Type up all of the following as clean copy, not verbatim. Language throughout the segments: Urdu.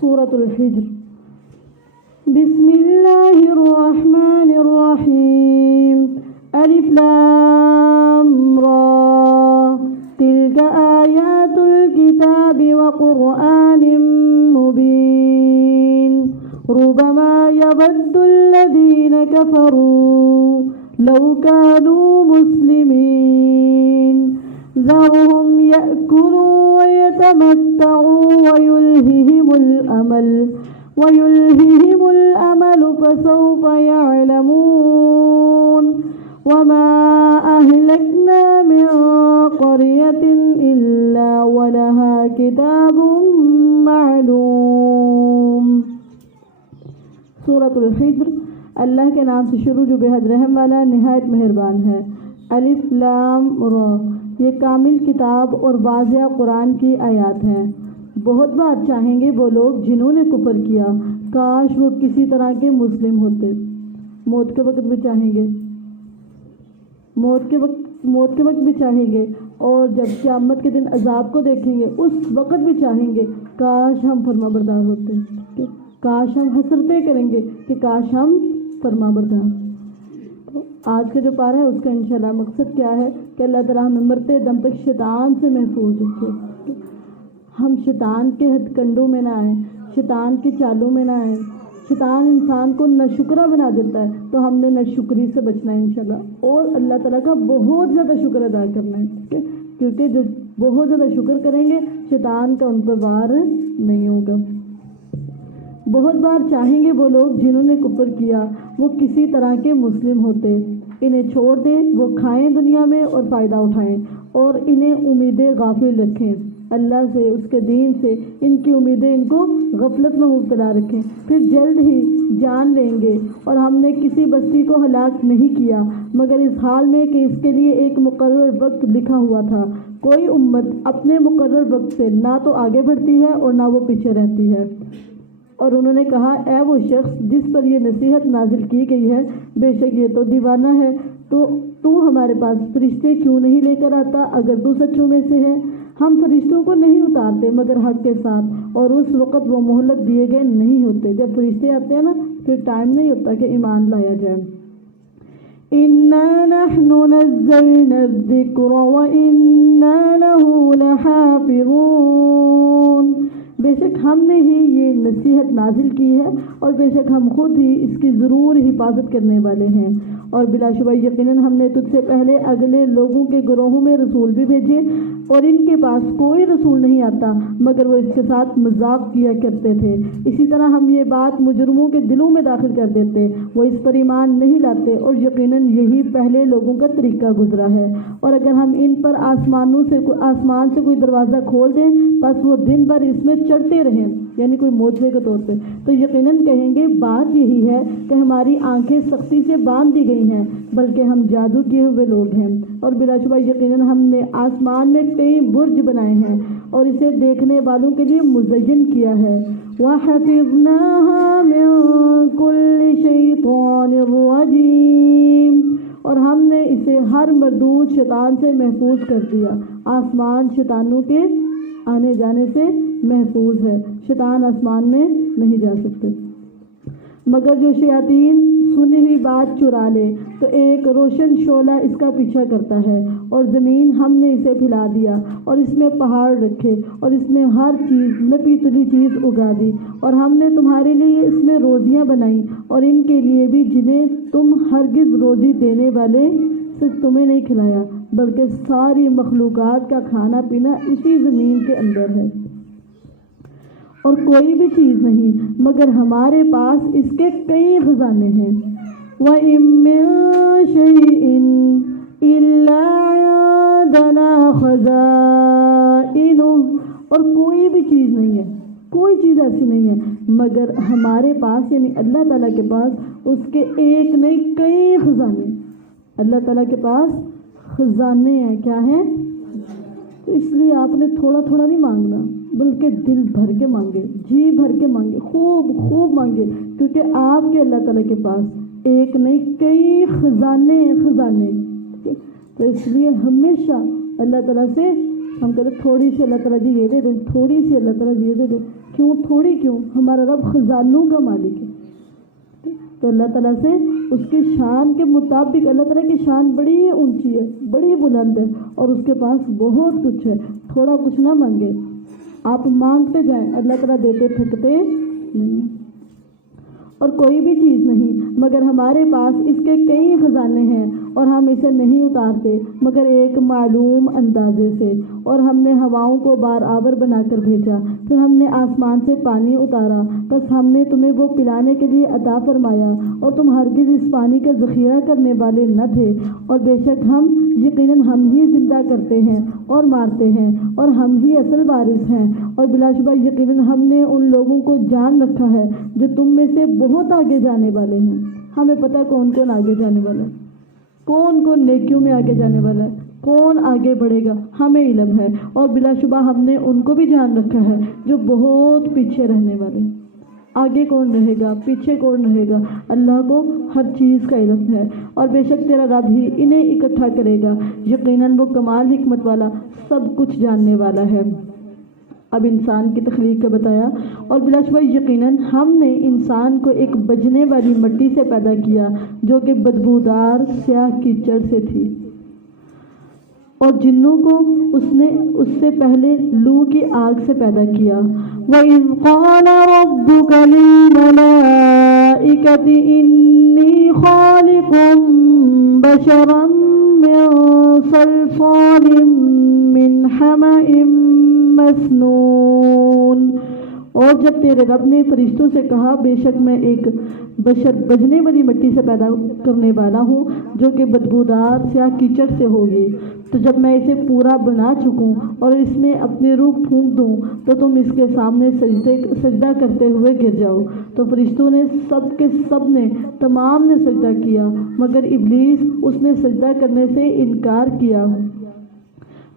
سورۃ الحجر۔ بسم اللہ الرحمن الرحیم، الف لام را، تلک آیات الکتاب وقرآن مبین، ربما یود الذین کفروا لو کانوا مسلمین، ذرهم یأکلوا ویتمتعوا ویلہہم الامل فسوف یعلمون، وما اہلکنا من قریۃ الا ولہا کتاب معلوم۔ سورۃ الحجر، اللہ کے نام سے شروع جو بے حد رحم والا نہایت مہربان ہے۔ الف لام را، یہ کامل کتاب اور واضح قرآن کی آیات ہیں۔ بہت بار چاہیں گے وہ لوگ جنہوں نے کفر کیا، کاش وہ کسی طرح کے مسلم ہوتے۔ موت کے وقت بھی چاہیں گے، موت کے وقت بھی چاہیں گے، اور جب قیامت کے دن عذاب کو دیکھیں گے اس وقت بھی چاہیں گے کاش ہم فرما بردار ہوتے، کاش ہم حسرتیں کریں گے کہ کاش ہم فرما بردار۔ آج کا جو پارہ ہے اس کا انشاءاللہ مقصد کیا ہے کہ اللہ تعالیٰ ہمیں مرتے دم تک شیطان سے محفوظ رکھے، ہم شیطان کے ہتھ کنڈوں میں نہ آئیں، شیطان کی چالوں میں نہ آئیں۔ شیطان انسان کو ناشکرا بنا دیتا ہے، تو ہم نے ناشکری سے بچنا ہے انشاءاللہ، اور اللہ تعالیٰ کا بہت زیادہ شکر ادا کرنا ہے، کیونکہ جو بہت زیادہ شکر کریں گے شیطان کا ان پر وار نہیں ہوگا۔ بہت بار چاہیں گے وہ لوگ جنہوں نے کفر کیا وہ کسی طرح کے مسلم ہوتے، انہیں چھوڑ دیں، وہ کھائیں دنیا میں اور فائدہ اٹھائیں، اور انہیں امیدیں غافل رکھیں اللہ سے، اس کے دین سے، ان کی امیدیں ان کو غفلت میں مبتلا رکھیں، پھر جلد ہی جان لیں گے۔ اور ہم نے کسی بستی کو ہلاک نہیں کیا مگر اس حال میں کہ اس کے لیے ایک مقرر وقت لکھا ہوا تھا۔ کوئی امت اپنے مقرر وقت سے نہ تو آگے بڑھتی ہے اور نہ وہ پیچھے رہتی ہے۔ اور انہوں نے کہا، اے وہ شخص جس پر یہ نصیحت نازل کی گئی ہے، بے شک یہ تو دیوانہ ہے، تو ہمارے پاس فرشتے کیوں نہیں لے کر آتا اگر تو سچوں میں سے ہے؟ ہم فرشتوں کو نہیں اتارتے مگر حق کے ساتھ، اور اس وقت وہ مہلت دیے گئے نہیں ہوتے۔ جب فرشتے آتے ہیں نا پھر ٹائم نہیں ہوتا کہ ایمان لایا جائے۔ اِنَّا نَحْنُ نَزَّلْنَا الذِّكْرَ وَإِنَّا لَهُ لَحَافِظُونَ، بے شک ہم نے ہی یہ نصیحت نازل کی ہے اور بے شک ہم خود ہی اس کی ضرور حفاظت کرنے والے ہیں۔ اور بلا شبہ یقیناً ہم نے تجھ سے پہلے اگلے لوگوں کے گروہوں میں رسول بھی بھیجے، اور ان کے پاس کوئی رسول نہیں آتا مگر وہ اس کے ساتھ مذاق کیا کرتے تھے۔ اسی طرح ہم یہ بات مجرموں کے دلوں میں داخل کر دیتے، وہ اس پر ایمان نہیں لاتے، اور یقیناً یہی پہلے لوگوں کا طریقہ گزرا ہے۔ اور اگر ہم ان پر آسمان سے کوئی دروازہ کھول دیں بس وہ دن بھر اس میں چڑھتے رہیں، یعنی کوئی معجزے کے طور پہ، تو یقیناً کہیں گے بات یہی ہے کہ ہماری آنکھیں سختی سے باندھ دی گئی ہیں، بلکہ ہم جادو کیے ہوئے لوگ ہیں۔ اور بلا شبہ یقیناً ہم نے آسمان میں کئی برج بنائے ہیں اور اسے دیکھنے والوں کے لیے مزین کیا ہے۔ وَحَفِظْنَاهَا مِن كُلِّ شَيْطَانٍ رَجِيمٍ، اور ہم نے اسے ہر مردود شیطان سے محفوظ کر دیا۔ آسمان شیطانوں کے آنے جانے سے محفوظ ہے، شیطان آسمان میں نہیں جا سکتے۔ مگر جو شیاطین سنی ہوئی بات چرا لے تو ایک روشن شعلہ اس کا پیچھا کرتا ہے، اور زمین ہم نے اسے پھیلا دیا اور اس میں پہاڑ رکھے اور اس میں ہر چیز نپی تلی چیز اگا دی، اور ہم نے تمہارے لیے اس میں روزیاں بنائیں اور ان کے لیے بھی جنہیں تم ہرگز روزی دینے والے صرف تمہیں نہیں کھلایا بلکہ ساری مخلوقات کا کھانا پینا اسی زمین کے اندر ہے، اور کوئی بھی چیز نہیں مگر ہمارے پاس اس کے کئی خزانے ہیں۔ وَإِن مِّن شَيْءٍ إِلَّا عِندَنَا خَزَائِنُهُ، اور کوئی بھی چیز نہیں ہے، کوئی چیز ایسی نہیں ہے مگر ہمارے پاس، یعنی اللہ تعالیٰ کے پاس اس کے ایک نہیں کئی خزانے، اللہ تعالیٰ کے پاس خزانے ہیں۔ کیا ہیں؟ تو اس لیے آپ نے تھوڑا تھوڑا نہیں مانگنا بلکہ دل بھر کے مانگے، جی بھر کے مانگے، خوب خوب مانگے، کیونکہ آپ کے اللہ تعالیٰ کے پاس ایک نہیں کئی خزانے۔ تو اس لیے ہمیشہ اللہ تعالیٰ سے ہم کہتے تھوڑی سی اللہ تعالیٰ جی یہ دے دیں، تھوڑی سی اللہ تعالیٰ جی یہ دے دیں. کیوں تھوڑی؟ کیوں؟ ہمارا رب خزانوں کا مالک ہے. تو اللہ تعالیٰ سے اس کی شان کے مطابق، اللہ تعالیٰ کی شان بڑی اونچی ہے، بڑی بلند ہے، اور اس کے پاس بہت کچھ ہے. تھوڑا کچھ نہ مانگے، آپ مانگتے جائیں، اللہ تعالیٰ دیتے تھکتے نہیں. اور کوئی بھی چیز نہیں مگر ہمارے پاس اس کے کئی خزانے ہیں اور ہم اسے نہیں اتارتے مگر ایک معلوم اندازے سے. اور ہم نے ہواؤں کو بار آور بنا کر بھیجا، پھر ہم نے آسمان سے پانی اتارا، بس ہم نے تمہیں وہ پلانے کے لیے عطا فرمایا اور تم ہرگز اس پانی کا ذخیرہ کرنے والے نہ تھے. اور بے شک ہم یقیناً ہم ہی زندہ کرتے ہیں اور مارتے ہیں اور ہم ہی اصل وارث ہیں. اور بلا شبہ یقیناً ہم نے ان لوگوں کو جان رکھا ہے جو تم میں سے بہت آگے جانے والے ہیں. ہمیں پتہ کون کون آگے جانے والا ہے، کون کون نیکیوں میں آگے جانے والا ہے، کون آگے بڑھے گا، ہمیں علم ہے. اور بلا شبہ ہم نے ان کو بھی جان رکھا ہے جو بہت پیچھے رہنے والے ہیں. آگے کون رہے گا، پیچھے کون رہے گا، اللہ کو ہر چیز کا علم ہے. اور بے شک تیرا رب ہی انہیں اکٹھا کرے گا، یقیناً وہ کمال حکمت والا سب کچھ جاننے والا ہے. اب انسان کی تخلیق کا بتایا. اور بلا شبہ یقیناً ہم نے انسان کو ایک بجنے والی مٹی سے پیدا کیا جو کہ بدبودار سیاہ کیچڑ سے تھی، اور جنوں کو اس نے اس سے پہلے لو کی آگ سے پیدا کیا. وَإِذْ قَالَ رَبُّكَ لِلْمَلَائِكَةِ إِنِّي خَالِقٌ بَشَرًا مِّن صَلْصَالٍ مِّنْ حَمَإٍ مسنون. اور جب تیرے رب نے فرشتوں سے کہا بے شک میں ایک بشر بجنے والی مٹی سے پیدا کرنے والا ہوں جو کہ بدبودار سیاہ کیچڑ سے ہوگی، تو جب میں اسے پورا بنا چکوں اور اس میں اپنی روح پھونک دوں تو تم اس کے سامنے سجدہ کرتے ہوئے گر جاؤ. تو فرشتوں نے سب کے سب نے تمام نے سجدہ کیا مگر ابلیس اس نے سجدہ کرنے سے انکار کیا.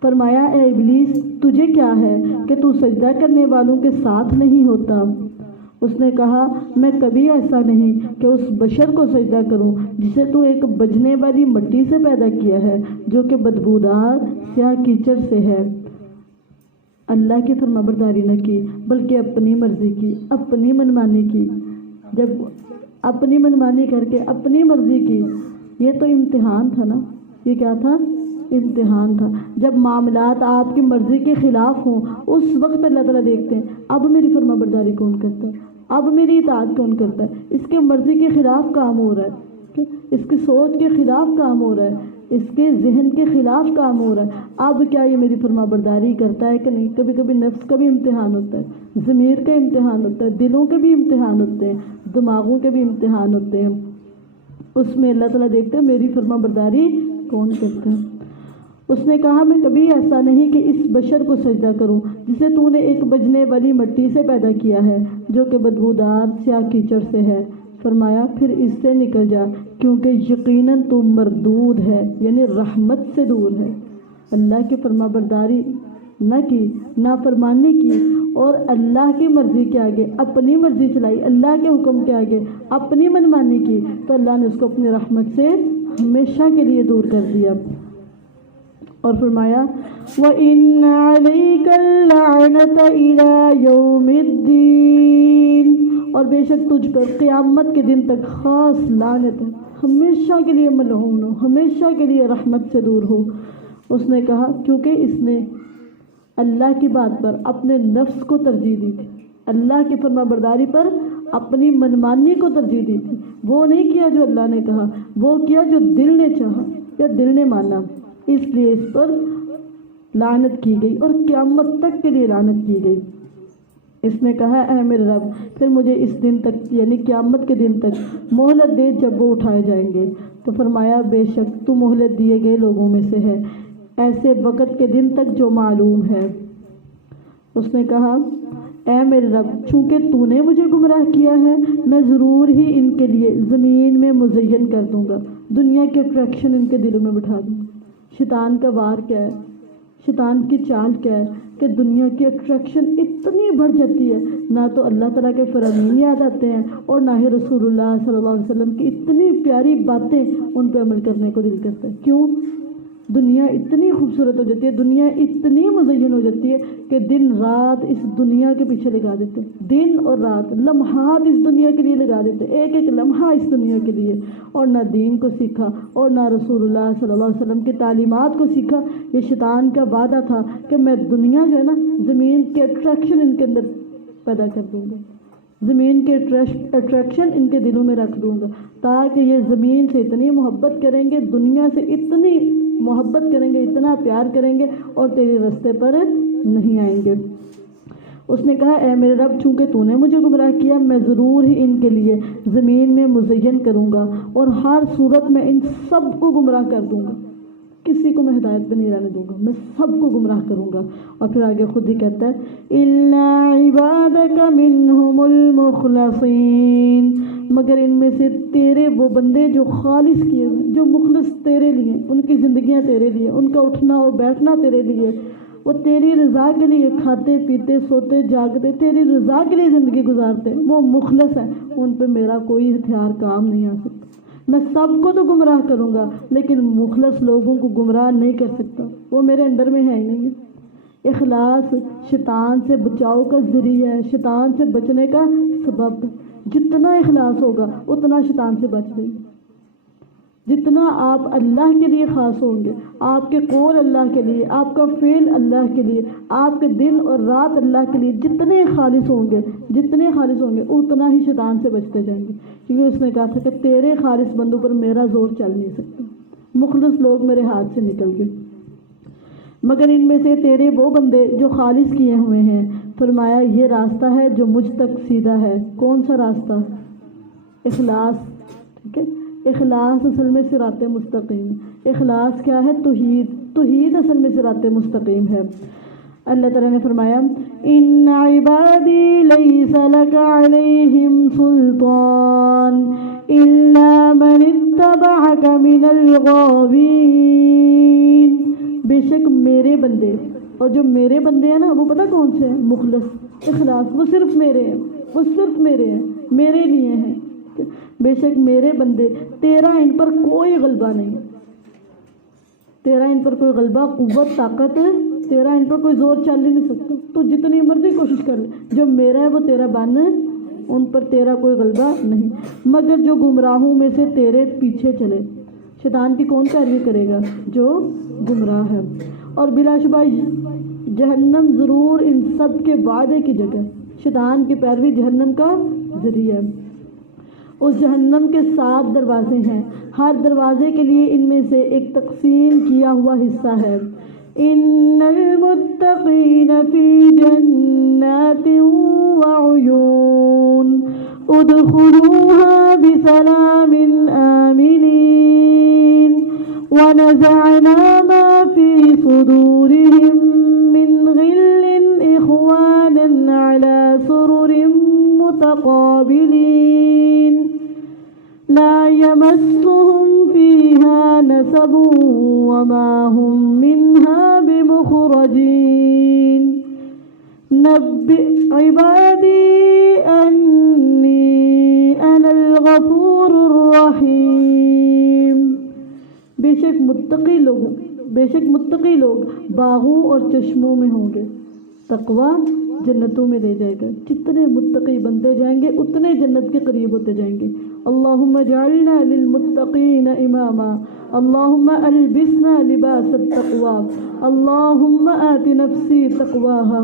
فرمایا اے ابلیس تجھے کیا ہے کہ تو سجدہ کرنے والوں کے ساتھ نہیں ہوتا؟ اس نے کہا میں کبھی ایسا نہیں کہ اس بشر کو سجدہ کروں جسے تو ایک بجنے والی مٹی سے پیدا کیا ہے جو کہ بدبودار سیاہ کیچڑ سے ہے. اللہ کی فرما برداری نہ کی بلکہ اپنی مرضی کی، اپنی منمانی کی. جب اپنی منمانی کر کے اپنی مرضی کی، یہ تو امتحان تھا نا. یہ کیا تھا؟ امتحان تھا. جب معاملات آپ کی مرضی کے خلاف ہوں اس وقت اللہ تعالیٰ دیکھتے ہیں اب میری فرما برداری کون کرتا ہے، اب میری اطاعت کون کرتا ہے. اس کے مرضی کے خلاف کام ہو رہا ہے، اس کی سوچ کے خلاف کام ہو رہا ہے، اس کے ذہن کے خلاف کام ہو رہا ہے. اب کیا یہ میری فرما برداری کرتا ہے کہ نہیں؟ کبھی کبھی نفس کا بھی امتحان ہوتا ہے، ضمیر کا امتحان ہوتا ہے، دلوں کے بھی امتحان ہوتے ہیں، دماغوں کے بھی امتحان ہوتے ہیں. اس میں اللہ تعالیٰ دیکھتے ہیں میری فرما برداری کون کرتا ہے. اس نے کہا میں کبھی ایسا نہیں کہ اس بشر کو سجدہ کروں جسے تو نے ایک بجنے والی مٹی سے پیدا کیا ہے جو کہ بدبودار سیاہ کیچڑ سے ہے. فرمایا پھر اس سے نکل جا کیونکہ یقیناً تو مردود ہے، یعنی رحمت سے دور ہے. اللہ کی فرما برداری نہ کی، نافرمانی کی اور اللہ کی مرضی کے آگے اپنی مرضی چلائی، اللہ کے حکم کے آگے اپنی منمانی کی، تو اللہ نے اس کو اپنی رحمت سے ہمیشہ کے لیے دور کر دیا. اور فرمایا وَإِنَّ عَلَيْكَ اللَّعْنَةَ إِلَى يَوْمِ الدِّينِ. اور بے شک تجھ پر قیامت کے دن تک خاص لعنت ہے، ہمیشہ کے لیے ملعون ہو، ہمیشہ کے لیے رحمت سے دور ہو. اس نے کہا کیونکہ اس نے اللہ کی بات پر اپنے نفس کو ترجیح دی تھی، اللہ کی فرما برداری پر اپنی منمانی کو ترجیح دی تھی. وہ نہیں کیا جو اللہ نے کہا، وہ کیا جو دل نے چاہا یا دل نے مانا. اس لیے اس پر لعنت کی گئی اور قیامت تک کے لیے لعنت کی گئی. اس نے کہا اے میرے رب پھر مجھے اس دن تک یعنی قیامت کے دن تک مہلت دے جب وہ اٹھائے جائیں گے. تو فرمایا بے شک تو مہلت دیے گئے لوگوں میں سے ہے ایسے وقت کے دن تک جو معلوم ہے. اس نے کہا اے میرے رب چونکہ تو نے مجھے گمراہ کیا ہے میں ضرور ہی ان کے لیے زمین میں مزین کر دوں گا، دنیا کے اٹریکشن ان کے دلوں میں بٹھا دوں گا. شیطان کا وار کیا ہے، شیطان کی چال کیا ہے کہ دنیا کی اٹریکشن اتنی بڑھ جاتی ہے، نہ تو اللہ تعالیٰ کے فرامین یاد آتے ہیں اور نہ ہی رسول اللہ صلی اللہ علیہ وسلم کی اتنی پیاری باتیں ان پہ عمل کرنے کو دل کرتا ہے. کیوں؟ دنیا اتنی خوبصورت ہو جاتی ہے، دنیا اتنی مزین ہو جاتی ہے کہ دن رات اس دنیا کے پیچھے لگا دیتے، دن اور رات لمحات اس دنیا کے لیے لگا دیتے، ایک ایک لمحہ اس دنیا کے لیے، اور نہ دین کو سیکھا اور نہ رسول اللہ صلی اللہ علیہ وسلم کی تعلیمات کو سیکھا۔ یہ شیطان کا وعدہ تھا کہ میں دنیا جو ہے نا، زمین کے اٹریکشن ان کے اندر پیدا کر دوں گا، زمین کے اٹریکشن ان کے دلوں میں رکھ دوں گا، تاکہ یہ زمین سے اتنی محبت کریں گے، دنیا سے اتنی محبت کریں گے، اتنا پیار کریں گے، اور تیرے راستے پر نہیں آئیں گے۔ اس نے کہا اے میرے رب، چونکہ تو نے مجھے گمراہ کیا، میں ضرور ہی ان کے لیے زمین میں مزین کروں گا، اور ہر صورت میں ان سب کو گمراہ کر دوں گا، کسی کو میں ہدایت پہ نہیں رہنے دوں گا، میں سب کو گمراہ کروں گا۔ اور پھر آگے خود ہی کہتا ہے اِلَّا عِبَادَكَ مِنْهُمُ الْمُخْلَصِينَ، مگر ان میں سے تیرے وہ بندے جو خالص کیے ہوئے، جو مخلص تیرے لیے، ان کی زندگیاں تیرے لیے، ان کا اٹھنا اور بیٹھنا تیرے لیے، وہ تیری رضا کے لیے کھاتے پیتے سوتے جاگتے تیری رضا کے لیے زندگی گزارتے، وہ مخلص ہیں، ان پہ میرا کوئی ہتھیار کام نہیں آ سکتا۔ میں سب کو تو گمراہ کروں گا، لیکن مخلص لوگوں کو گمراہ نہیں کر سکتا، وہ میرے انڈر میں ہے ہی نہیں ہے۔ اخلاص شیطان سے بچاؤ کا ذریعہ ہے، شیطان سے بچنے کا سبب۔ جتنا اخلاص ہوگا اتنا شیطان سے بچ جائیں گے، جتنا آپ اللہ کے لیے خاص ہوں گے، آپ کے قول اللہ کے لیے، آپ کا فعل اللہ کے لیے، آپ کے دن اور رات اللہ کے لیے جتنے خالص ہوں گے، جتنے خالص ہوں گے، اتنا ہی شیطان سے بچتے جائیں گے، کیونکہ اس نے کہا تھا کہ تیرے خالص بندوں پر میرا زور چل نہیں سکتا، مخلص لوگ میرے ہاتھ سے نکل گئے۔ مگر ان میں سے تیرے وہ بندے جو خالص کیے ہوئے ہیں، فرمایا یہ راستہ ہے جو مجھ تک سیدھا ہے۔ کون سا راستہ؟ اخلاص، ٹھیک ہے، اخلاص اصل میں صراط مستقیم، اخلاص کیا ہے؟ توحید، توحید اصل میں صراط مستقیم ہے۔ اللہ تعالیٰ نے فرمایا ان عبادی لیس لک علیہم سلطان الا من اتبعک من الغاوین، بے شک میرے بندے، اور جو میرے بندے ہیں نا وہ پتہ کون سے ہیں؟ مخلص، اخلاص، وہ صرف میرے ہیں، وہ صرف میرے ہیں، میرے لیے ہیں۔ بے شک میرے بندے، تیرا ان پر کوئی غلبہ نہیں، تیرا ان پر کوئی غلبہ، قوت، طاقت، تیرا ان پر کوئی زور چل ہی نہیں سکتا، تو جتنی مرضی کوشش کر لے، جو میرا ہے وہ تیرا بن، ان پر تیرا کوئی غلبہ نہیں۔ مگر جو گمراہوں میں سے تیرے پیچھے چلے، شیطان کی کون پیروی کرے گا؟ جو گمراہ ہے، اور بلا شبہ جہنم ضرور ان سب کے وعدے کی جگہ، شیطان کی پیروی جہنم کا ذریعہ ہے۔ اس جہنم کے 7 دروازے ہیں، ہر دروازے کے لیے ان میں سے ایک تقسیم کیا ہوا حصہ ہے۔ ان المتقین فی جنات وعیون ادخلوها بسلام آمنین ونزعنا ما في صدورهم من غل اخوانا على سرر متقابلین لا يمسهم فيها نصب وما هم منها بمخرجين نبئ عبادي أني أنا الغفور الرحيم۔ بے شک متقی لوگ باغوں اور چشموں میں ہوں گے، تقوی جنتوں میں لے جائے گا، جتنے متقی بنتے جائیں گے اتنے جنت کے قریب ہوتے جائیں گے۔ اللہم اجعلنا للمتقین اماما، اللہم البسنا لباس التقوی، اللہم آت نفسی تقواہا۔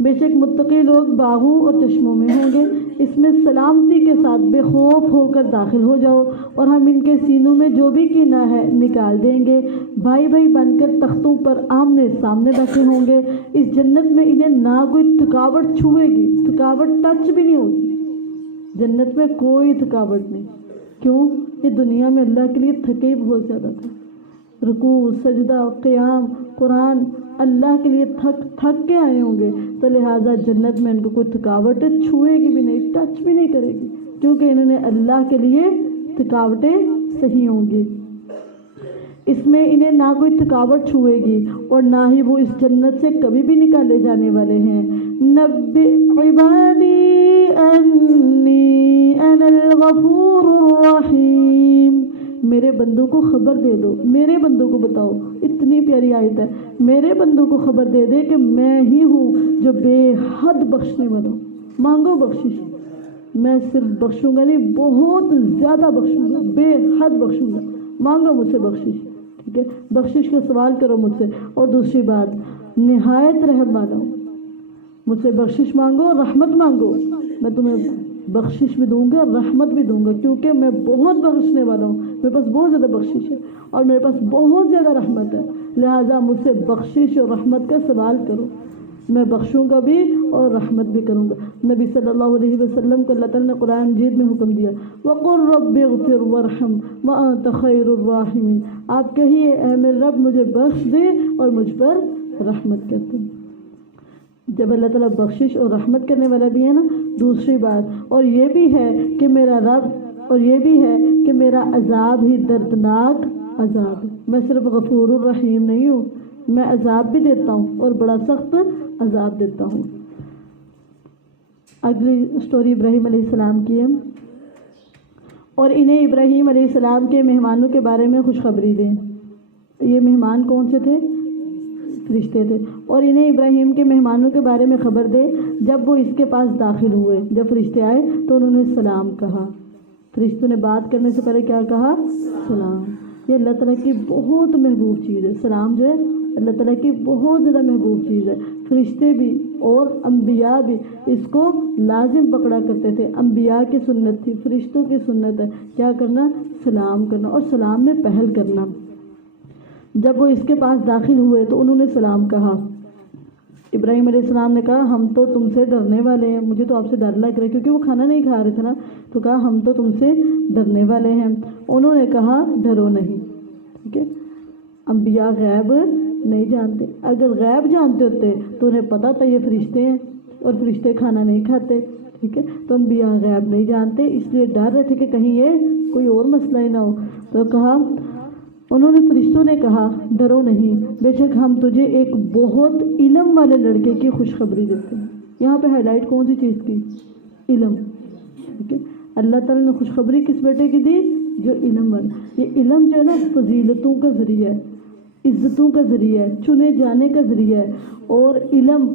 بے شک متقی لوگ باغوں اور چشموں میں ہوں گے، اس میں سلامتی کے ساتھ بے خوف ہو کر داخل ہو جاؤ، اور ہم ان کے سینوں میں جو بھی کینہ ہے نکال دیں گے۔ بھائی بھائی بن کر تختوں پر آمنے سامنے بیٹھے ہوں گے، اس جنت میں انہیں نہ کوئی تھکاوٹ چھوئے گی، تھکاوٹ ٹچ بھی نہیں ہوگی، جنت میں کوئی تھکاوٹ نہیں۔ کیوں؟ یہ دنیا میں اللہ کے لیے تھکے ہی بہت زیادہ تھے، رکوع، سجدہ، قیام، قرآن، اللہ کے لیے تھک کے آئے ہوں گے، تو لہٰذا جنت میں ان کو کوئی تھکاوٹ چھوئے گی بھی نہیں، ٹچ بھی نہیں کرے گی، کیونکہ انہوں نے اللہ کے لیے تھکاوٹیں صحیح ہوں گی۔ اس میں انہیں نہ کوئی تھکاوٹ چھوئے گی اور نہ ہی وہ اس جنت سے کبھی بھی نکالے جانے والے ہیں۔ نبئ عبادی انی انا الغفور الرحیم، میرے بندوں کو خبر دے دو، میرے بندوں کو بتاؤ. اتنی پیاری آیت ہے. میرے بندوں کو خبر دے دے کہ میں ہی ہوں جو بے حد بخشنے والا ہوں. مانگو بخشش، میں صرف بخشوں گا نہیں، بہت زیادہ بخشوں گا، بے حد بخشوں گا. مانگو مجھ سے بخشش، ٹھیک ہے. بخشش کا سوال کرو مجھ سے. اور دوسری بات، نہایت رحم والا ہوں. مجھ سے بخشش مانگو، رحمت مانگو، میں تمہیں بخشش بھی دوں گا، رحمت بھی دوں گا، کیونکہ میں بہت بخشنے والا ہوں. میرے پاس بہت زیادہ بخشش ہے اور میرے پاس بہت زیادہ رحمت ہے. لہٰذا مجھ سے بخشش اور رحمت کا سوال کرو، میں بخشوں گا بھی اور رحمت بھی کروں گا. نبی صلی اللہ علیہ وسلم کو اللہ تعالیٰ نے قرآن مجید میں حکم دیا، وَقُلْ رَبِّ اغْفِرْ وَارْحَمْ وَأَنْتَ خَيْرُ الرَّاحِمِينَ. آپ کہیے اے میرے رب مجھے بخش دے اور مجھ پر رحمت کر دے. جب اللہ تعالیٰ بخشش اور رحمت کرنے والا بھی ہے نا. دوسری بات اور یہ بھی ہے کہ میرا رب، اور یہ بھی ہے کہ میرا عذاب ہی دردناک عذاب ہے. میں صرف غفور الرحیم نہیں ہوں، میں عذاب بھی دیتا ہوں اور بڑا سخت عذاب دیتا ہوں. اگلی سٹوری ابراہیم علیہ السلام کی ہے. اور انہیں ابراہیم علیہ السلام کے مہمانوں کے بارے میں خوشخبری دیں. یہ مہمان کون سے تھے؟ فرشتے تھے. اور انہیں ابراہیم کے مہمانوں کے بارے میں خبر دے جب وہ اس کے پاس داخل ہوئے. جب فرشتے آئے تو انہوں نے سلام کہا. فرشتوں نے بات کرنے سے پہلے کیا کہا؟ سلام. یہ اللہ تعالیٰ کی بہت محبوب چیز ہے. سلام جو ہے اللہ تعالیٰ کی بہت زیادہ محبوب چیز ہے. فرشتے بھی اور انبیاء بھی اس کو لازم پکڑا کرتے تھے. انبیاء کی سنت تھی، فرشتوں کی سنت ہے کیا کرنا؟ سلام کرنا، اور سلام میں پہل کرنا. جب وہ اس کے پاس داخل ہوئے تو انہوں نے سلام کہا. ابراہیم علیہ السلام نے کہا ہم تو تم سے ڈرنے والے ہیں، مجھے تو آپ سے ڈر لگ رہا ہے، کیونکہ وہ کھانا نہیں کھا رہے تھے نا. تو کہا ہم تو تم سے ڈرنے والے ہیں. انہوں نے کہا ڈرو نہیں. ٹھیک ہے، انبیاء غیب نہیں جانتے. اگر غیب جانتے ہوتے تو انہیں پتہ تھا یہ فرشتے ہیں اور فرشتے کھانا نہیں کھاتے. ٹھیک ہے، تو انبیاء غیب نہیں جانتے، اس لیے ڈر رہے تھے کہ کہیں یہ کوئی اور مسئلہ ہی نہ ہو. تو کہا، انہوں نے فرشتوں نے کہا ڈرو نہیں، بے شک ہم تجھے ایک بہت علم والے لڑکے کی خوشخبری دیتے ہیں. یہاں پہ ہائی لائٹ کون سی چیز کی؟ علم. ٹھیک ہے، اللہ تعالیٰ نے خوشخبری کس بیٹے کی دی؟ جو علم والا. یہ علم جو ہے نا فضیلتوں کا ذریعہ ہے، عزتوں کا ذریعہ ہے، چنے جانے کا ذریعہ ہے. اور علم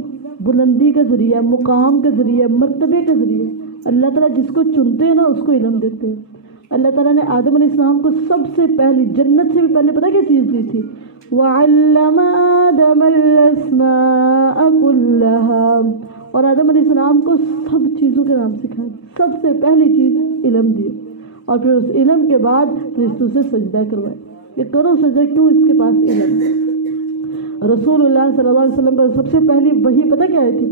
بلندی کا ذریعہ ہے، مقام کا ذریعہ ہے، مرتبے کا ذریعہ ہے. اللہ تعالیٰ جس کو چنتے ہیں نا اس کو علم دیتے ہیں. اللہ تعالیٰ نے آدم علیہ السلام کو سب سے پہلی جنت سے بھی پہلے پتہ کیا چیز دی تھی؟ وَعَلَّمَ آدَمَ الْأَسْمَاءَ كُلَّهَا. اور آدم علیہ السلام کو سب چیزوں کے نام سکھائے. سب سے پہلی چیز علم دی. اور پھر اس علم کے بعد فرشتوں سے سجدہ کروائے کہ کرو سجدہ، کیوں؟ اس کے پاس علم. رسول اللہ صلی اللہ علیہ وسلم پر سب سے پہلی وحی پتہ کیا آئی تھی؟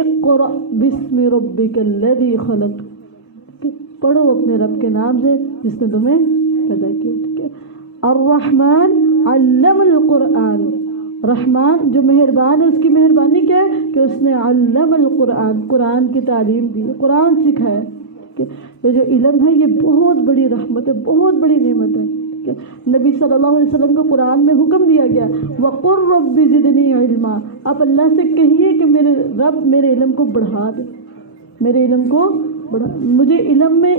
اقرأ بسم ربک الذی خلق. پڑھو اپنے رب کے نام سے جس نے تمہیں پیدا کیا. ٹھیک ہے، الرحمن علم القرآن. رحمان جو مہربان ہے، اس کی مہربانی کیا ہے کہ اس نے علم القرآن، قرآن کی تعلیم دی، قرآن سکھایا. ٹھیک ہے، یہ جو علم ہے یہ بہت بڑی رحمت ہے، بہت بڑی نعمت ہے. ٹھیک ہے، نبی صلی اللہ علیہ وسلم کو قرآن میں حکم دیا گیا وَقُلْ رَبِّ زِدْنِي عِلْمًا. آپ اللہ سے کہیے کہ میرے رب میرے علم کو بڑھا دے، میرے علم کو مجھے علم میں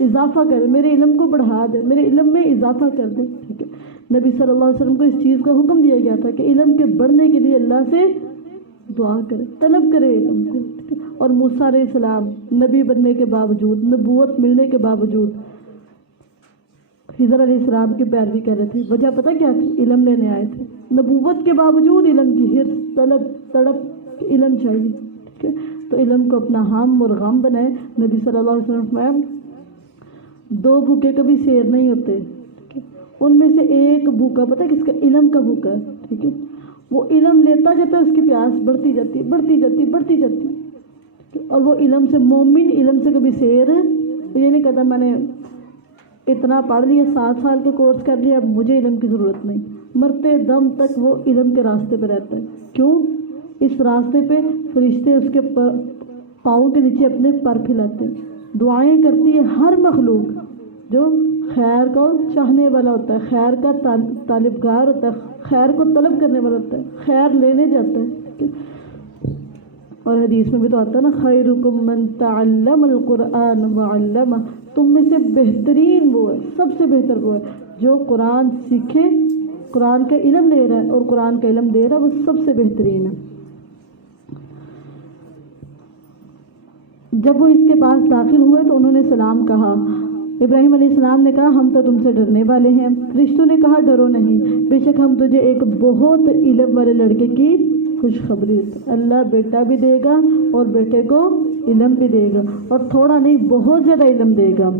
اضافہ کر، میرے علم کو بڑھا دے، میرے علم میں اضافہ کر دے. ٹھیک ہے، نبی صلی اللہ علیہ وسلم کو اس چیز کا حکم دیا گیا تھا کہ علم کے بڑھنے کے لیے اللہ سے دعا کرے، طلب کرے علم کو. ٹھیک ہے، اور موسیٰ علیہ السلام نبی بننے کے باوجود، نبوت ملنے کے باوجود خضر علیہ السلام کی پیروی کر رہے تھے. وجہ پتہ کیا تھی؟ علم لینے آئے تھے. نبوت کے باوجود علم کی حرص، طلب، تڑپ، علم چاہیے. ٹھیک ہے، تو علم کو اپنا ہم اور غم بنائے. نبی صلی اللہ علیہ وسلم فرمایا 2 بھوکے کبھی سیر نہیں ہوتے. ٹھیک ہے، ان میں سے ایک بھوکا پتہ کس کا؟ علم کا بھوکا ہے. ٹھیک ہے، وہ علم لیتا جاتا ہے، اس کی پیاس بڑھتی جاتی بڑھتی جاتی بڑھتی جاتی. اور وہ علم سے، مومن علم سے کبھی سیر یہ نہیں کہتا میں نے اتنا پڑھ لیا، 7 سال کے کورس کر لیا، اب مجھے علم کی ضرورت نہیں. مرتے دم تک وہ علم کے راستے پہ رہتا ہے. کیوں؟ اس راستے پہ فرشتے اس کے پاؤں کے نیچے اپنے پر پھیلاتے ہیں. دعائیں کرتی ہے ہر مخلوق جو خیر کو چاہنے والا ہوتا ہے، خیر کا طالبگار ہوتا ہے، خیر کو طلب کرنے والا ہوتا ہے، خیر لینے جاتا ہے. اور حدیث میں بھی تو آتا ہے نا خیرکم من تعلم القرآن وعلمہ، تم میں سے بہترین وہ ہے، سب سے بہتر وہ ہے جو قرآن سیکھے، قرآن کا علم لے رہا ہے اور قرآن کا علم دے رہا ہے، وہ سب سے بہترین ہے۔ جب وہ اس کے پاس داخل ہوئے تو انہوں نے سلام کہا۔ ابراہیم علیہ السلام نے کہا ہم تو تم سے ڈرنے والے ہیں۔ فرشتوں نے کہا ڈرو نہیں، بے شک ہم تجھے ایک بہت علم والے لڑکے کی خوشخبری دیتے، اللہ بیٹا بھی دے گا اور بیٹے کو علم بھی دے گا، اور تھوڑا نہیں بہت زیادہ علم دے گا۔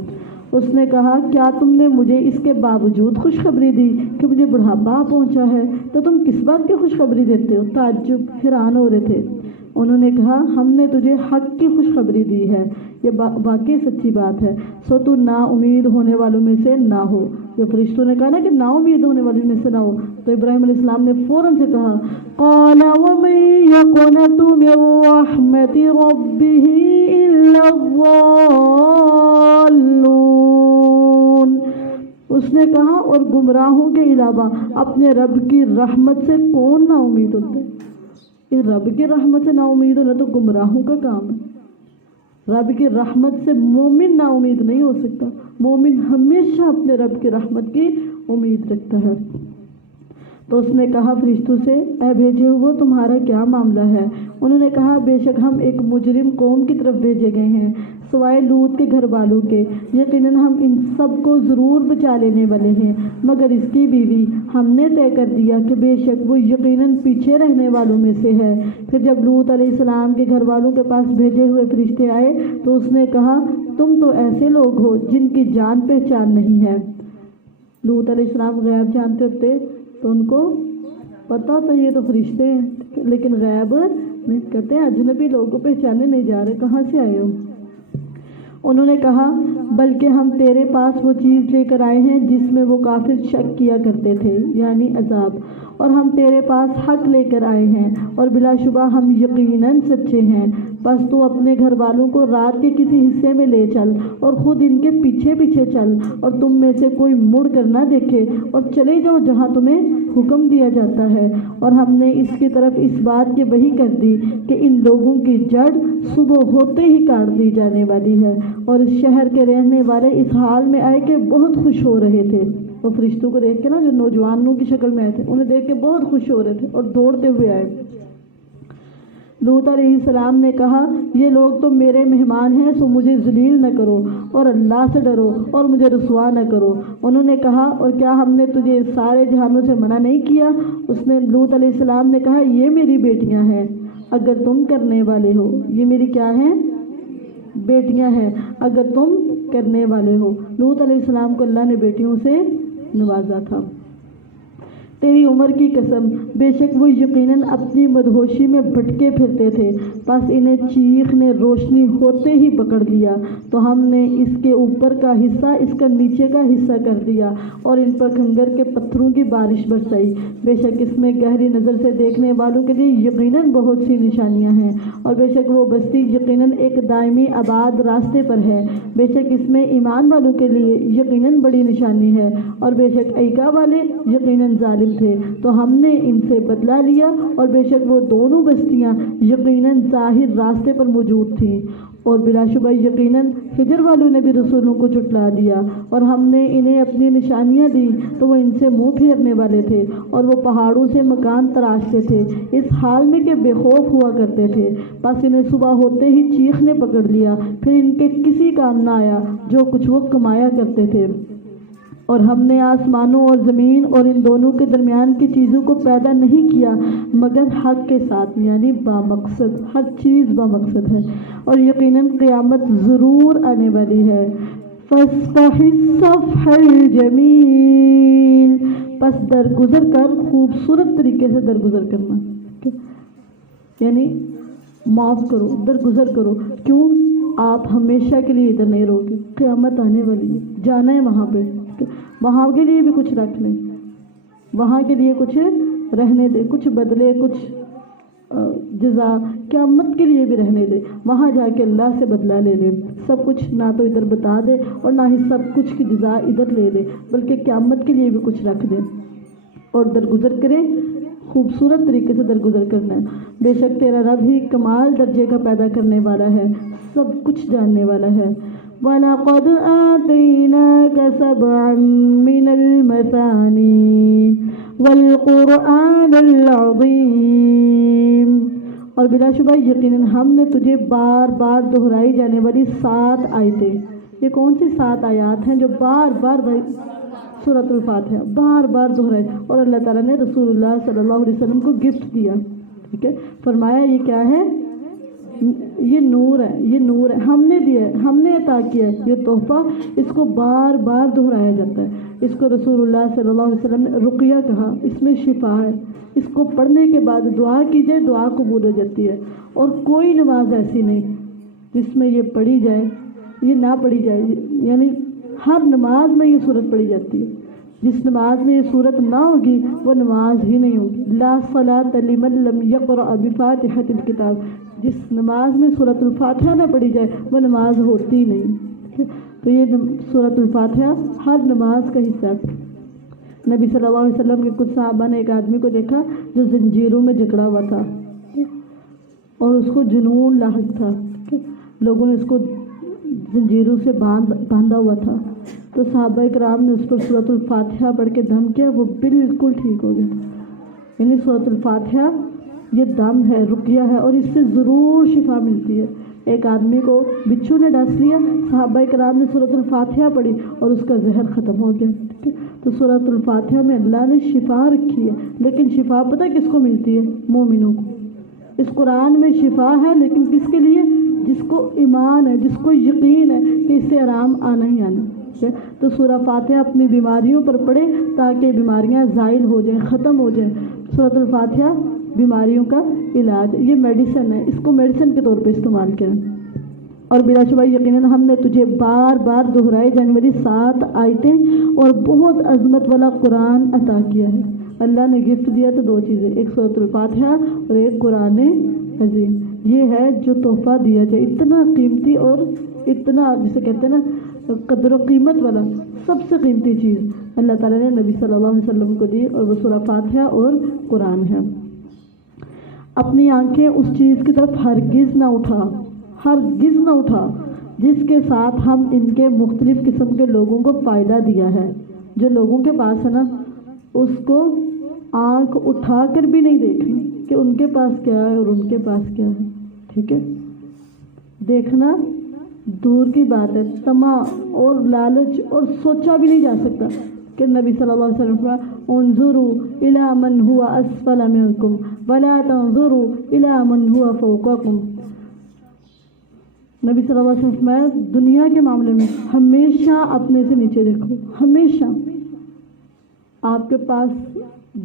اس نے کہا کیا تم نے مجھے اس کے باوجود خوشخبری دی کہ مجھے بڑھاپا پہنچا ہے، تو تم کس بات کی خوشخبری دیتے ہو؟ تعجب حیران ہو رہے تھے۔ انہوں نے کہا ہم نے تجھے حق کی خوشخبری دی ہے، یہ واقعی سچی بات ہے، سو تو نا امید ہونے والوں میں سے نہ ہو۔ جب فرشتوں نے کہا نا کہ نا امید ہونے والوں میں سے نہ ہو، تو ابراہیم علیہ السلام نے فوراً سے کہا قال ومن يقنط من رحمت ربه الا الضالون، اس نے کہا اور گمراہوں کے علاوہ اپنے رب کی رحمت سے کون نا امید ہوتے؟ یہ رب کی رحمت سے نا امید ہونا تو گمراہوں کا کام ہے۔ رب کی رحمت سے مومن نا امید نہیں ہو سکتا، مومن ہمیشہ اپنے رب کی رحمت کی امید رکھتا ہے۔ تو اس نے کہا فرشتوں سے اے بھیجے ہوئے تمہارا کیا معاملہ ہے؟ انہوں نے کہا بے شک ہم ایک مجرم قوم کی طرف بھیجے گئے ہیں سوائے لوط کے گھر والوں کے، یقیناً ہم ان سب کو ضرور بچا لینے والے ہیں مگر اس کی بیوی، ہم نے طے کر دیا کہ بے شک وہ یقیناً پیچھے رہنے والوں میں سے ہے۔ پھر جب لوط علیہ السلام کے گھر والوں کے پاس بھیجے ہوئے فرشتے آئے تو اس نے کہا تم تو ایسے لوگ ہو جن کی جان پہچان نہیں ہے۔ لوط علیہ السلام غیب جانتے ہوتے تو ان کو پتہ ہوتا یہ تو فرشتے ہیں، لیکن غیب نہیں کہتے ہیں اجنبی لوگوں کو پہچانے نہیں جا رہے، کہاں سے آئے ہو؟ انہوں نے کہا بلکہ ہم تیرے پاس وہ چیز لے کر آئے ہیں جس میں وہ کافر شک کیا کرتے تھے، یعنی عذاب، اور ہم تیرے پاس حق لے کر آئے ہیں اور بلا شبہ ہم یقیناً سچے ہیں۔ بس تو اپنے گھر والوں کو رات کے کسی حصے میں لے چل اور خود ان کے پیچھے پیچھے چل، اور تم میں سے کوئی مڑ کر نہ دیکھے، اور چلے جاؤ جہاں تمہیں حکم دیا جاتا ہے۔ اور ہم نے اس کی طرف اس بات کی وحی کر دی کہ ان لوگوں کی جڑ صبح ہوتے ہی کاٹ دی جانے والی ہے، اور اس شہر کے رہنے والے اس حال میں آئے کہ بہت خوش ہو رہے تھے۔ وہ فرشتوں کو دیکھ کے نا جو نوجوانوں کی شکل میں آئے تھے انہیں دیکھ کے بہت خوش ہو رہے تھے اور دوڑتے ہوئے آئے۔ لوط علیہ السلام نے کہا یہ لوگ تو میرے مہمان ہیں، سو مجھے ذلیل نہ کرو اور اللہ سے ڈرو اور مجھے رسوا نہ کرو۔ انہوں نے کہا اور کیا ہم نے تجھے سارے جہانوں سے منع نہیں کیا؟ اس نے لوط علیہ السلام نے کہا یہ میری بیٹیاں ہیں اگر تم کرنے والے ہو، یہ میری کیا ہیں؟ بیٹیاں ہیں اگر تم کرنے والے ہو۔ لوط علیہ السلام کو اللہ نے بیٹیوں سے نوازا تھا۔ تیری عمر کی قسم، بے شک وہ یقیناً اپنی مدہوشی میں بھٹکے پھرتے تھے، بس انہیں چیخ نے روشنی ہوتے ہی پکڑ لیا تو ہم نے اس کے اوپر کا حصہ اس کا نیچے کا حصہ کر دیا اور ان پر کنگر کے پتھروں کی بارش برسائی۔ بے شک اس میں گہری نظر سے دیکھنے والوں کے لیے یقیناً بہت سی نشانیاں ہیں، اور بے شک وہ بستی یقیناً ایک دائمی آباد راستے پر ہے۔ بے شک اس میں ایمان والوں کے لیے یقیناً بڑی نشانی ہے، اور بے شک ایکا والے یقیناً ظالم تھے تو ہم نے ان سے بدلہ لیا، اور بے شک وہ دونوں بستیاں یقیناً ظاہر راستے پر موجود تھیں، اور بلا شبہ یقیناً ہجر والوں نے بھی رسولوں کو جھٹلا دیا، اور ہم نے انہیں اپنی نشانیاں دی تو وہ ان سے منہ پھیرنے والے تھے، اور وہ پہاڑوں سے مکان تراشتے تھے اس حال میں کہ بے خوف ہوا کرتے تھے، بس انہیں صبح ہوتے ہی چیخ نے پکڑ لیا، پھر ان کے کسی کام نہ آیا جو کچھ وہ کمایا کرتے تھے۔ اور ہم نے آسمانوں اور زمین اور ان دونوں کے درمیان کی چیزوں کو پیدا نہیں کیا مگر حق کے ساتھ، یعنی بامقصد، ہر چیز بامقصد ہے، اور یقیناً قیامت ضرور آنے والی ہے۔ فاصفح الصفح الجمیل، پس درگزر کر، خوبصورت طریقے سے درگزر کرنا، یعنی معاف کرو، درگزر کرو۔ کیوں؟ آپ ہمیشہ کے لیے ادھر نہیں رہو گے، قیامت آنے والی ہے، جانا ہے وہاں پہ، وہاں کے لیے بھی کچھ رکھ لیں، وہاں کے لیے کچھ رہنے دے، کچھ بدلے، کچھ جزا قیامت کے لیے بھی رہنے دے، وہاں جا کے اللہ سے بدلہ لے لے۔ سب کچھ نہ تو ادھر بتا دے اور نہ ہی سب کچھ کی جزا ادھر لے دے، بلکہ قیامت کے لیے بھی کچھ رکھ دے اور درگزر کرے خوبصورت طریقے سے درگزر کرنا ہے۔ بے شک تیرا رب ہی کمال درجے کا پیدا کرنے والا ہے، سب کچھ جاننے والا ہے۔ وَلَقَدْ آتَيْنَاكَ سَبْعًا مِّنَ الْمَثَانِي وَالْقُرْآنَ الْعَظِيمِ، اور بلا شبہ یقیناً ہم نے تجھے بار بار دہرائی جانے والی 7 آیتیں، یہ کون سی 7 آیات ہیں جو بار بار سورۃ الفاتحہ بار بار دہرائے، اور اللہ تعالیٰ نے رسول اللہ صلی اللہ علیہ وسلم کو گفٹ دیا، ٹھیک ہے، فرمایا یہ کیا ہے، یہ نور ہے، یہ نور ہے، ہم نے دیا ہے، ہم نے عطا کیا ہے یہ تحفہ، اس کو بار بار دہرایا جاتا ہے۔ اس کو رسول اللہ صلی اللہ علیہ وسلم نے رقیہ کہا، اس میں شفا ہے، اس کو پڑھنے کے بعد دعا کی جائے دعا قبول ہو جاتی ہے، اور کوئی نماز ایسی نہیں جس میں یہ پڑھی جائے یہ نہ پڑھی جائے، یعنی ہر نماز میں یہ صورت پڑھی جاتی ہے، جس نماز میں یہ صورت نہ ہوگی وہ نماز ہی نہیں ہوگی۔ لا صلاۃ لمن لم یقرأ بفاتحۃ الکتاب، جس نماز میں سورۃ الفاتحہ نہ پڑھی جائے وہ نماز ہوتی نہیں۔ تو یہ سورۃ الفاتحہ ہر نماز کا حصہ ہے۔ نبی صلی اللہ علیہ وسلم کے کچھ صحابہ نے ایک آدمی کو دیکھا جو زنجیروں میں جکڑا ہوا تھا اور اس کو جنون لاحق تھا، لوگوں نے اس کو زنجیروں سے باندھا ہوا تھا، تو صحابہ کرام نے اس پر سورۃ الفاتحہ پڑھ کے دم کیا، وہ بالکل ٹھیک ہو گیا۔ یعنی سورۃ الفاتحہ یہ دم ہے، رقیہ ہے، اور اس سے ضرور شفا ملتی ہے۔ ایک آدمی کو بچھو نے ڈس لیا، صحابہ کرام نے سورۃ الفاتحہ پڑھی اور اس کا زہر ختم ہو گیا۔ تو سورۃ الفاتحہ میں اللہ نے شفا رکھی ہے، لیکن شفا پتہ کس کو ملتی ہے؟ مومنوں کو۔ اس قرآن میں شفا ہے، لیکن کس کے لیے؟ جس کو ایمان ہے، جس کو یقین ہے کہ اس سے آرام آنا ہی آنا۔ تو سورہ فاتحہ اپنی بیماریوں پر پڑھے تاکہ بیماریاں زائل ہو جائیں، ختم ہو جائیں۔ سورۃ الفاتحہ بیماریوں کا علاج، یہ میڈیسن ہے، اس کو میڈیسن کے طور پہ استعمال کریں۔ اور بلا شبہ یقیناً ہم نے تجھے بار بار دہرائے جانے والی 7 آیتیں اور بہت عظمت والا قرآن عطا کیا ہے۔ اللہ نے گفٹ دیا تو 2 چیزیں، ایک سورۃ الفاتحہ اور ایک قرآن عظیم۔ یہ ہے جو تحفہ دیا جائے، اتنا قیمتی اور اتنا جسے کہتے ہیں نا قدر و قیمت والا سب سے قیمتی چیز اللہ تعالیٰ نے نبی صلی اللہ علیہ وسلم کو دی، اور وہ سورہ فاتحہ اور قرآن ہے۔ اپنی آنکھیں اس چیز کی طرف ہرگز نہ اٹھا، ہرگز نہ اٹھا جس کے ساتھ ہم ان کے مختلف قسم کے لوگوں کو فائدہ دیا ہے۔ جو لوگوں کے پاس ہے نا، اس کو آنکھ اٹھا کر بھی نہیں دیکھنا کہ ان کے پاس کیا ہے اور ان کے پاس کیا ہے، ٹھیک ہے، دیکھنا دور کی بات ہے، طمع اور لالچ اور سوچا بھی نہیں جا سکتا کہ نبی صلی اللہ علیہ وسلم انظروا الی من هو اسفل منکم ولا تنظروا الی من هو فوقکم۔ نبی صلی اللہ علیہ وسلم فرمایا دنیا کے معاملے میں ہمیشہ اپنے سے نیچے دیکھو، ہمیشہ۔ آپ کے پاس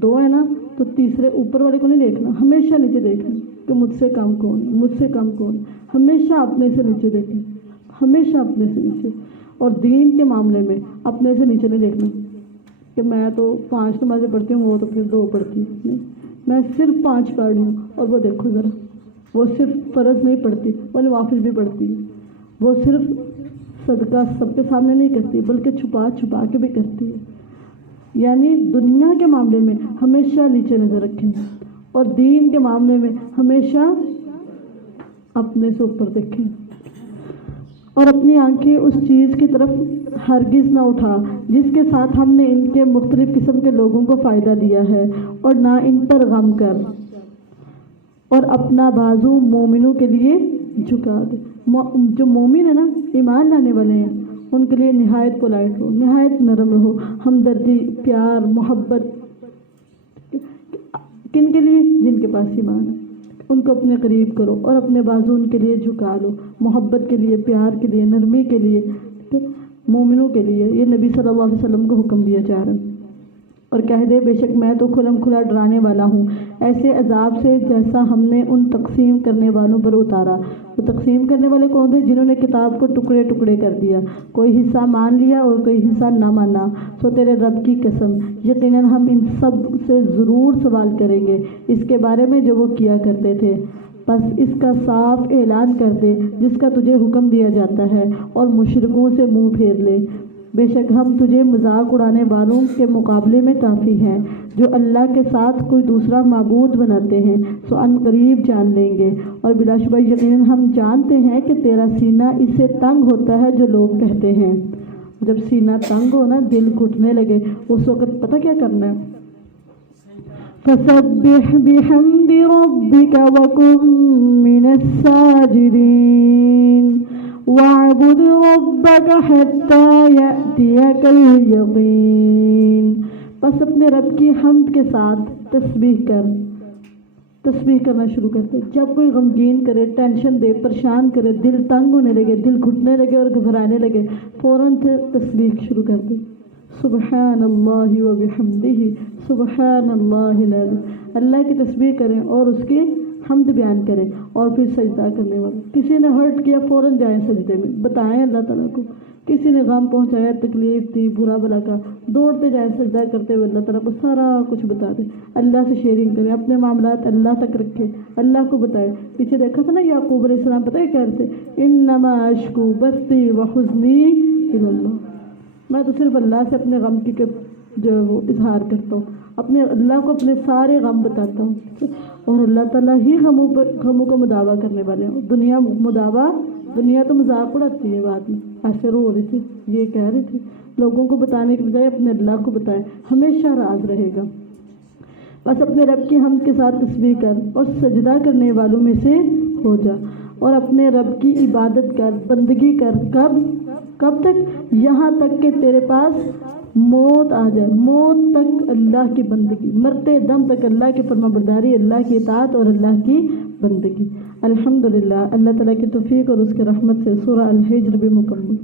2 ہے نا تو تیسرے اوپر والے کو نہیں دیکھنا، ہمیشہ نیچے دیکھنا کہ مجھ سے کم کون، مجھ سے کم کون، ہمیشہ اپنے سے نیچے دیکھنا، ہمیشہ اپنے سے نیچے۔ اور دین کے معاملے میں اپنے سے نیچے نہیں دیکھنا کہ میں تو 5 نمازیں پڑھتی ہوں، وہ تو پھر 2 پڑھتی ہوں، نہیں، میں صرف 5 پڑھ رہی ہوں، اور وہ دیکھو ذرا، وہ صرف فرض نہیں پڑھتی، وہ نوافل بھی پڑھتی ہے، وہ صرف صدقہ سب کے سامنے نہیں کرتی بلکہ چھپا چھپا کے بھی کرتی ہے۔ یعنی دنیا کے معاملے میں ہمیشہ نیچے نظر رکھیں، اور دین کے معاملے میں ہمیشہ اپنے سے اوپر دیکھیں، اور اپنی آنکھیں اس چیز کی طرف ہرگز نہ اٹھا جس کے ساتھ ہم نے ان کے مختلف قسم کے لوگوں کو فائدہ دیا ہے، اور نہ ان پر غم کر، اور اپنا بازو مومنوں کے لیے جھکا دے۔ جو مومن ہے نا، ایمان لانے والے ہیں، ان کے لیے نہایت پولائٹ ہو، نہایت نرم رہو، ہمدردی، پیار، محبت۔ کن کے لیے؟ جن کے پاس ایمان ہے، ان کو اپنے قریب کرو اور اپنے بازو ان کے لیے جھکا لو، محبت کے لیے، پیار کے لیے، نرمی کے لیے، مومنوں کے لیے۔ یہ نبی صلی اللہ علیہ وسلم کو حکم دیا جا رہا ہے۔ اور کہہ دے بے شک میں تو کھلم کھلا ڈرانے والا ہوں ایسے عذاب سے جیسا ہم نے ان تقسیم کرنے والوں پر اتارا۔ وہ تقسیم کرنے والے کون تھے؟ جنہوں نے کتاب کو ٹکڑے ٹکڑے کر دیا، کوئی حصہ مان لیا اور کوئی حصہ نہ مانا۔ سو تیرے رب کی قسم یقیناً ہم ان سب سے ضرور سوال کریں گے اس کے بارے میں جو وہ کیا کرتے تھے۔ بس اس کا صاف اعلان کر دے جس کا تجھے حکم دیا جاتا ہے، اور مشرکوں سے منہ پھیر لے۔ بے شک ہم تجھے مذاق اڑانے والوں کے مقابلے میں کافی ہیں جو اللہ کے ساتھ کوئی دوسرا معبود بناتے ہیں، سو ان قریب جان لیں گے، اور بلا شبہ یقیناً ہم جانتے ہیں کہ تیرا سینہ اس سے تنگ ہوتا ہے جو لوگ کہتے ہیں۔ جب سینہ تنگ ہو نا، دل گھٹنے لگے، اس وقت پتہ کیا کرنا ہے؟ فَسَبِّحْ بِحَمْدِ رَبِّكَ وَكُن مِّنَ السَّاجِدِينَ وَاعْبُدْ رَبَّكَ حَتَّى يَأْتِيَكَ الْيَقِينُ۔ بس اپنے رب کی حمد کے ساتھ تسبیح کرنا شروع کرتے۔ جب کوئی غمگین کرے، ٹینشن دے، پریشان کرے، دل تنگ ہونے لگے، دل گھٹنے لگے اور گھبرانے لگے، فوراً سے تسبیح شروع کر دے۔ سبحان اللہ و بحمدہ سبحان اللہ العظیم۔ اللہ کی تسبیح کریں اور اس کی حمد بیان کریں، اور پھر سجدہ کرنے والے کسی نے ہرٹ کیا فوراً جائیں سجدے میں، بتائیں اللہ تعالیٰ کو، کسی نے غم پہنچایا، تکلیف دی، برا بلا کا، دوڑتے جائیں سجدہ کرتے ہوئے اللہ تعالیٰ کو سارا کچھ بتا دیں، اللہ سے شیئرنگ کریں، اپنے معاملات اللہ تک رکھیں، اللہ کو بتائیں۔ پیچھے دیکھا تھا نا یعقوب علیہ السلام، پتہ ہے کہہ رہے تھے انما اشکو بثی وحزنی الی اللہ، میں تو صرف اللہ سے اپنے غم کی جو وہ اظہار کرتا ہوں، اپنے اللہ کو اپنے سارے غم بتاتا ہوں، اور اللہ تعالیٰ ہی غموں کا مداوع کرنے والے ہیں۔ دنیا تو مذاق اڑاتی ہے، بعد میں ایسے رو رہی تھی، یہ کہہ رہی تھی، لوگوں کو بتانے کے بجائے اپنے اللہ کو بتائیں، ہمیشہ راز رہے گا۔ بس اپنے رب کی حمد کے ساتھ تسبیح کر اور سجدہ کرنے والوں میں سے ہو جا، اور اپنے رب کی عبادت کر، بندگی کر، کب تک؟ یہاں تک کہ تیرے پاس موت آ جائے، موت تک اللہ کی بندگی، مرتے دم تک اللہ کی فرما برداری، اللہ کی اطاعت اور اللہ کی بندگی۔ الحمدللہ، اللہ تعالیٰ کی توفیق اور اس کے رحمت سے سورہ الحجر بھی مکمل۔